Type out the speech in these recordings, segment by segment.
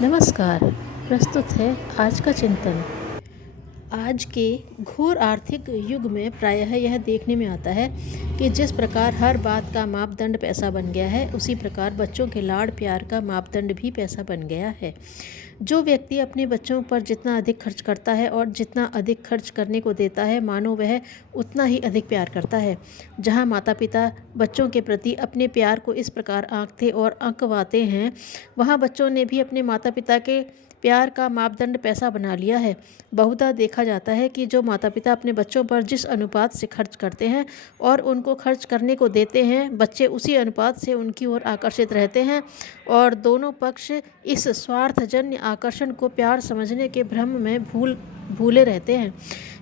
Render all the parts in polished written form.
नमस्कार। प्रस्तुत है आज का चिंतन। आज के घोर आर्थिक युग में प्रायः यह देखने में आता है कि जिस प्रकार हर बात का मापदंड पैसा बन गया है, उसी प्रकार बच्चों के लाड़ प्यार का मापदंड भी पैसा बन गया है। जो व्यक्ति अपने बच्चों पर जितना अधिक खर्च करता है और जितना अधिक खर्च करने को देता है, मानो वह उतना ही अधिक प्यार करता है। जहाँ माता पिता बच्चों के प्रति अपने प्यार को इस प्रकार आंकते और आंकवाते हैं, वहाँ बच्चों ने भी अपने माता पिता के प्यार का मापदंड पैसा बना लिया है। बहुधा देखा जाता है कि जो माता पिता अपने बच्चों पर जिस अनुपात से खर्च करते हैं और उनको खर्च करने को देते हैं, बच्चे उसी अनुपात से उनकी ओर आकर्षित रहते हैं और दोनों पक्ष इस स्वार्थजन्य आकर्षण को प्यार समझने के भ्रम में भूले रहते हैं।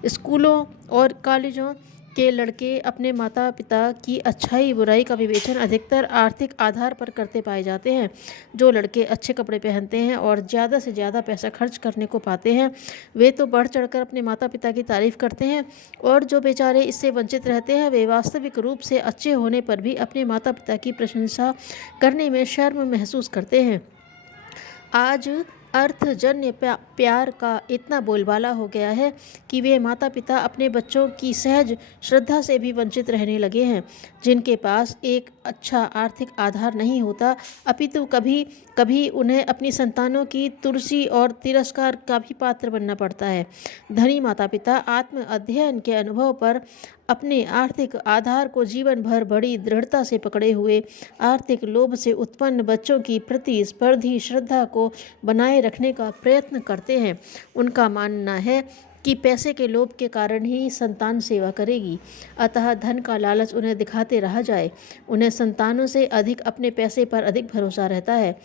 स्कूलों और कॉलेजों के लड़के अपने माता पिता की अच्छाई बुराई का विवेचन अधिकतर आर्थिक आधार पर करते पाए जाते हैं। जो लड़के अच्छे कपड़े पहनते हैं और ज़्यादा से ज़्यादा पैसा खर्च करने को पाते हैं, वे तो बढ़ चढ़कर अपने माता पिता की तारीफ़ करते हैं, और जो बेचारे इससे वंचित रहते हैं, वे वास्तविक रूप से अच्छे होने पर भी अपने माता पिता की प्रशंसा करने में शर्म महसूस करते हैं। आज अर्थजन्य प्यार का इतना बोलबाला हो गया है कि वे माता पिता अपने बच्चों की सहज श्रद्धा से भी वंचित रहने लगे हैं। जिनके पास एक अच्छा आर्थिक आधार नहीं होता, अपितु कभी कभी उन्हें अपनी संतानों की तुलसी और तिरस्कार का भी पात्र बनना पड़ता है। धनी माता पिता आत्म अध्ययन के अनुभव पर अपने आर्थिक आधार को जीवन भर बड़ी दृढ़ता से पकड़े हुए आर्थिक लोभ से उत्पन्न बच्चों की प्रतिस्पर्धी श्रद्धा को बनाए रखने का प्रयत्न करते हैं। उनका मानना है कि पैसे के लोभ के कारण ही संतान सेवा करेगी, अतः धन का लालच उन्हें दिखाते रहा जाए। उन्हें संतानों से अधिक अपने पैसे पर अधिक भरोसा रहता है।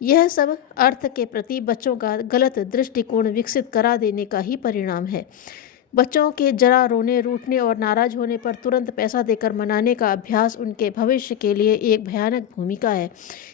यह सब अर्थ के प्रति बच्चों का गलत दृष्टिकोण विकसित करा देने का ही परिणाम है। बच्चों के जरा रोने रूठने और नाराज होने पर तुरंत पैसा देकर मनाने का अभ्यास उनके भविष्य के लिए एक भयानक भूमिका है।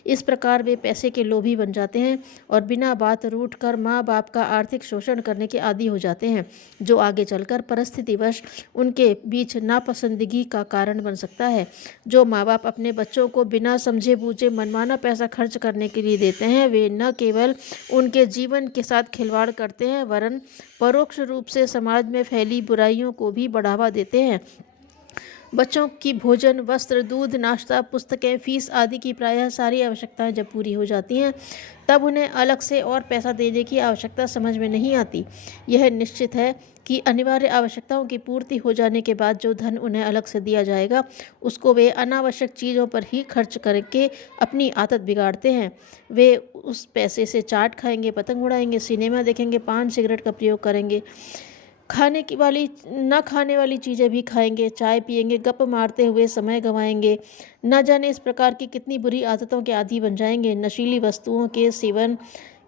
इस प्रकार वे पैसे के लोभी बन जाते हैं और बिना बात रूठ कर माँ बाप का आर्थिक शोषण करने के आदी हो जाते हैं, जो आगे चलकर परिस्थितिवश उनके बीच नापसंदगी का कारण बन सकता है। जो माँ बाप अपने बच्चों को बिना समझे बूझे मनमाना पैसा खर्च करने के लिए देते हैं, वे न केवल उनके जीवन के साथ खिलवाड़ करते हैं, वरन परोक्ष रूप से समाज में फैली बुराइयों को भी बढ़ावा देते हैं। बच्चों की भोजन, वस्त्र, दूध, नाश्ता, पुस्तकें, फीस आदि की प्रायः सारी आवश्यकताएं जब पूरी हो जाती हैं, तब उन्हें अलग से और पैसा देने की आवश्यकता समझ में नहीं आती। यह निश्चित है कि अनिवार्य आवश्यकताओं की पूर्ति हो जाने के बाद जो धन उन्हें अलग से दिया जाएगा, उसको वे अनावश्यक चीज़ों पर ही खर्च करके अपनी आदत बिगाड़ते हैं। वे उस पैसे से चाट खाएंगे, पतंग उड़ाएंगे, सिनेमा देखेंगे, पान सिगरेट का प्रयोग करेंगे, न खाने वाली चीज़ें भी खाएंगे, चाय पिएंगे, गप मारते हुए समय गंवाएंगे। न जाने इस प्रकार की कितनी बुरी आदतों के आदी बन जाएंगे। नशीली वस्तुओं के सेवन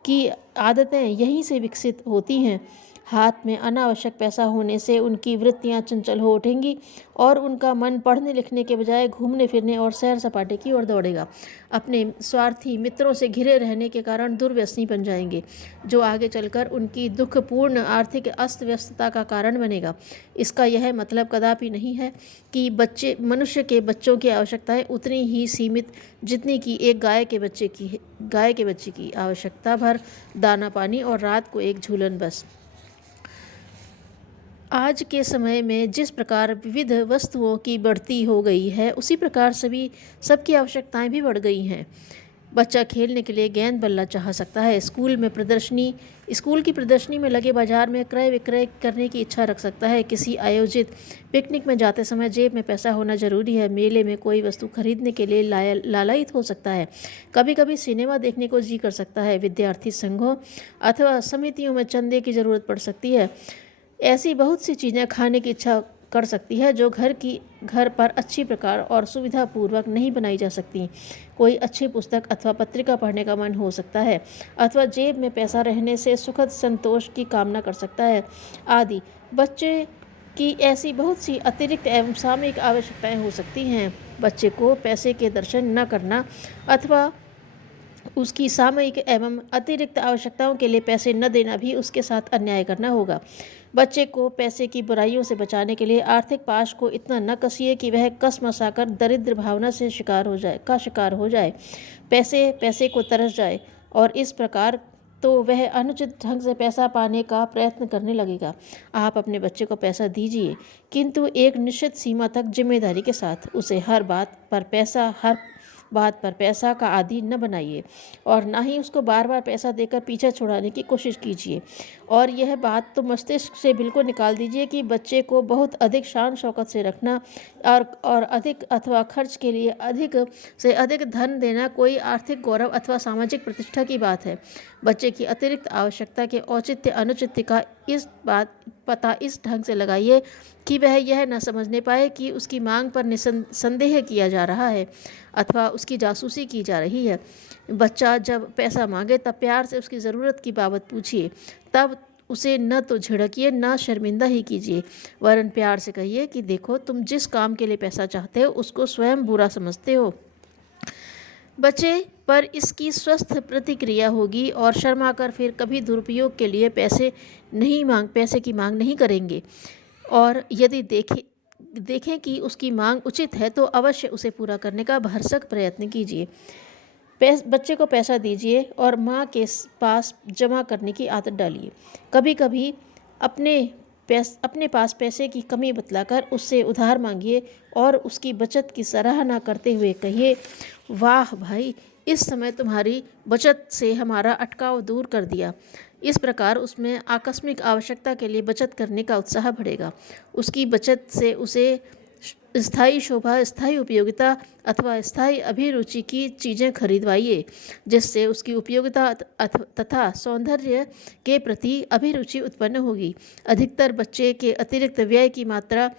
की आदतें यहीं से विकसित होती हैं। हाथ में अनावश्यक पैसा होने से उनकी वृत्तियां चंचल हो उठेंगी और उनका मन पढ़ने लिखने के बजाय घूमने फिरने और सैर सपाटे की ओर दौड़ेगा। अपने स्वार्थी मित्रों से घिरे रहने के कारण दुर्व्यसनी बन जाएंगे, जो आगे चलकर उनकी दुखपूर्ण आर्थिक अस्त व्यस्तता का कारण बनेगा। इसका यह मतलब कदापि नहीं है कि मनुष्य के बच्चों की आवश्यकताएं उतनी ही सीमित जितनी कि एक गाय के बच्चे की आवश्यकता भर दाना पानी और रात को एक झूलन बस। आज के समय में जिस प्रकार विविध वस्तुओं की बढ़ती हो गई है, उसी प्रकार सबकी आवश्यकताएं भी बढ़ गई हैं। बच्चा खेलने के लिए गेंद बल्ला चाह सकता है, स्कूल की प्रदर्शनी में लगे बाजार में क्रय विक्रय करने की इच्छा रख सकता है, किसी आयोजित पिकनिक में जाते समय जेब में पैसा होना जरूरी है, मेले में कोई वस्तु खरीदने के लिए लालायित हो सकता है, कभी कभी सिनेमा देखने को जी कर सकता है, विद्यार्थी संघों अथवा समितियों में चंदे की ज़रूरत पड़ सकती है। ऐसी बहुत सी चीज़ें खाने की इच्छा कर सकती है जो घर पर अच्छी प्रकार और सुविधापूर्वक नहीं बनाई जा सकती। कोई अच्छी पुस्तक अथवा पत्रिका पढ़ने का मन हो सकता है, अथवा जेब में पैसा रहने से सुखद संतोष की कामना कर सकता है आदि। बच्चे की ऐसी बहुत सी अतिरिक्त एवं सामयिक आवश्यकताएं हो सकती हैं। बच्चे को पैसे के दर्शन न करना अथवा उसकी सामयिक एवं अतिरिक्त आवश्यकताओं के लिए पैसे न देना भी उसके साथ अन्याय करना होगा। बच्चे को पैसे की बुराइयों से बचाने के लिए आर्थिक पाश को इतना न कसिए कि वह कसमसाकर दरिद्र भावना से शिकार हो जाए। पैसे को तरस जाए। और इस प्रकार तो वह अनुचित ढंग से पैसा पाने का प्रयत्न करने लगेगा। आप अपने बच्चे को पैसा दीजिए, किंतु एक निश्चित सीमा तक जिम्मेदारी के साथ। उसे हर बात पर पैसा का आदी न बनाइए और ना ही उसको बार बार पैसा देकर पीछा छुड़ाने की कोशिश कीजिए। और यह बात तो मस्तिष्क से बिल्कुल निकाल दीजिए कि बच्चे को बहुत अधिक शान शौकत से रखना और अधिक अथवा खर्च के लिए अधिक से अधिक धन देना कोई आर्थिक गौरव अथवा सामाजिक प्रतिष्ठा की बात है। बच्चे की अतिरिक्त आवश्यकता के औचित्य अनुचित्य का पता इस ढंग से लगाइए कि वह यह न समझने पाए कि उसकी मांग पर संदेह किया जा रहा है अथवा उसकी जासूसी की जा रही है। बच्चा जब पैसा मांगे तब प्यार से उसकी ज़रूरत की बाबत पूछिए। तब उसे न तो झिड़किए न शर्मिंदा ही कीजिए, वरन प्यार से कहिए कि देखो, तुम जिस काम के लिए पैसा चाहते हो उसको स्वयं बुरा समझते हो। बच्चे पर इसकी स्वस्थ प्रतिक्रिया होगी और शर्माकर फिर कभी दुरुपयोग के लिए पैसे की मांग नहीं करेंगे। और यदि देखें कि उसकी मांग उचित है तो अवश्य उसे पूरा करने का भरसक प्रयत्न कीजिए। बच्चे को पैसा दीजिए और माँ के पास जमा करने की आदत डालिए। कभी कभी अपने पास पैसे की कमी बतलाकर उससे उधार मांगिए और उसकी बचत की सराहना करते हुए कहिए, वाह भाई, इस समय तुम्हारी बचत से हमारा अटकाव दूर कर दिया। इस प्रकार उसमें आकस्मिक आवश्यकता के लिए बचत करने का उत्साह बढ़ेगा। उसकी बचत से उसे स्थायी शोभा, स्थायी उपयोगिता अथवा स्थायी अभिरुचि की चीज़ें खरीदवाइए, जिससे उसकी उपयोगिता तथा सौंदर्य के प्रति अभिरुचि उत्पन्न होगी। अधिकतर बच्चे के अतिरिक्त व्यय की मात्रा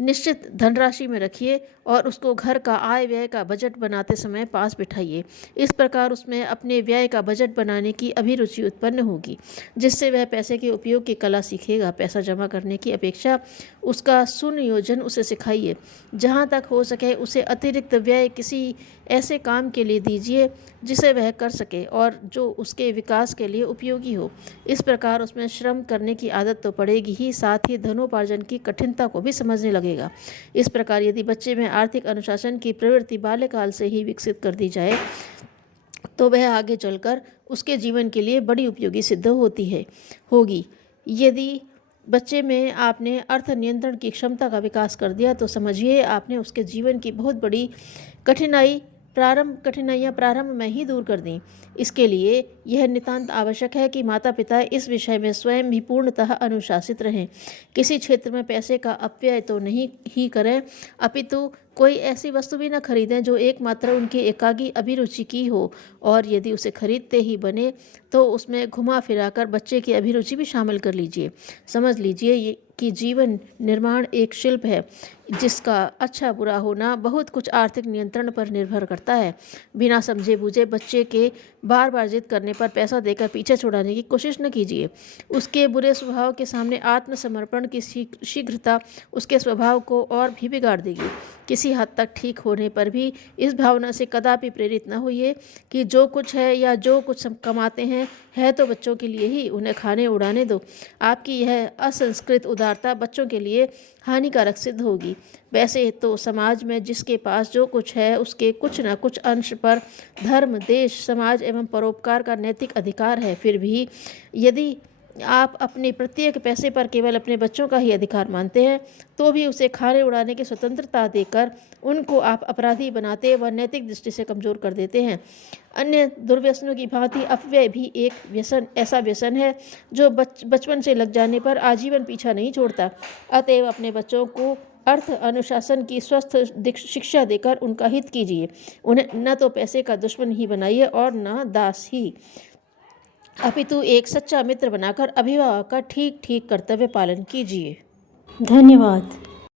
निश्चित धनराशि में रखिए और उसको घर का आय व्यय का बजट बनाते समय पास बिठाइए। इस प्रकार उसमें अपने व्यय का बजट बनाने की अभिरुचि उत्पन्न होगी, जिससे वह पैसे के उपयोग की कला सीखेगा। पैसा जमा करने की अपेक्षा उसका सुनियोजन उसे सिखाइए। जहाँ तक हो सके उसे अतिरिक्त व्यय किसी ऐसे काम के लिए दीजिए जिसे वह कर सके और जो उसके विकास के लिए उपयोगी हो। इस प्रकार उसमें श्रम करने की आदत तो पड़ेगी ही, साथ ही धनोपार्जन की कठिनता को भी समझने लगेगा। इस प्रकार यदि बच्चे में आर्थिक अनुशासन की प्रवृत्ति बाल्यकाल से ही विकसित कर दी जाए तो वह आगे चलकर उसके जीवन के लिए बड़ी उपयोगी सिद्ध होगी। यदि बच्चे में आपने अर्थ नियंत्रण की क्षमता का विकास कर दिया तो समझिए आपने उसके जीवन की बहुत बड़ी कठिनाइयाँ प्रारंभ में ही दूर कर दी। इसके लिए यह नितांत आवश्यक है कि माता पिता इस विषय में स्वयं भी पूर्णतः अनुशासित रहें। किसी क्षेत्र में पैसे का अपव्यय तो नहीं ही करें, अपितु कोई ऐसी वस्तु भी न खरीदें जो एकमात्र उनकी एकागी अभिरुचि की हो, और यदि उसे खरीदते ही बने तो उसमें घुमा फिराकर बच्चे की अभिरुचि भी शामिल कर लीजिए। समझ लीजिए कि जीवन निर्माण एक शिल्प है जिसका अच्छा बुरा होना बहुत कुछ आर्थिक नियंत्रण पर निर्भर करता है। बिना समझे बूझे बच्चे के बार बार जिद करने पर पैसा देकर पीछे छुड़ाने की कोशिश न कीजिए। उसके बुरे स्वभाव के सामने आत्मसमर्पण की शीघ्रता उसके स्वभाव को और भी बिगाड़ देगी। किसी हद तक ठीक होने पर भी इस भावना से कदापि प्रेरित न होइए कि जो कुछ है या जो कुछ कमाते हैं है तो बच्चों के लिए ही, उन्हें खाने उड़ाने दो। आपकी यह असंस्कृत उदारता बच्चों के लिए हानिकारक सिद्ध होगी। वैसे तो समाज में जिसके पास जो कुछ है उसके कुछ न कुछ अंश पर धर्म, देश, समाज एवं परोपकार का नैतिक अधिकार है। फिर भी यदि आप अपने प्रत्येक पैसे पर केवल अपने बच्चों का ही अधिकार मानते हैं तो भी उसे खाने उड़ाने की स्वतंत्रता देकर उनको आप अपराधी बनाते व नैतिक दृष्टि से कमज़ोर कर देते हैं। अन्य दुर्व्यसनों की भांति अपव्यय भी एक ऐसा व्यसन है जो बचपन से लग जाने पर आजीवन पीछा नहीं छोड़ता। अतएव अपने बच्चों को अर्थ अनुशासन की स्वस्थ शिक्षा देकर उनका हित कीजिए। उन्हें न तो पैसे का दुश्मन ही बनाइए और न दास ही, अपितु एक सच्चा मित्र बनाकर अभिभावक का ठीक कर्तव्य पालन कीजिए। धन्यवाद।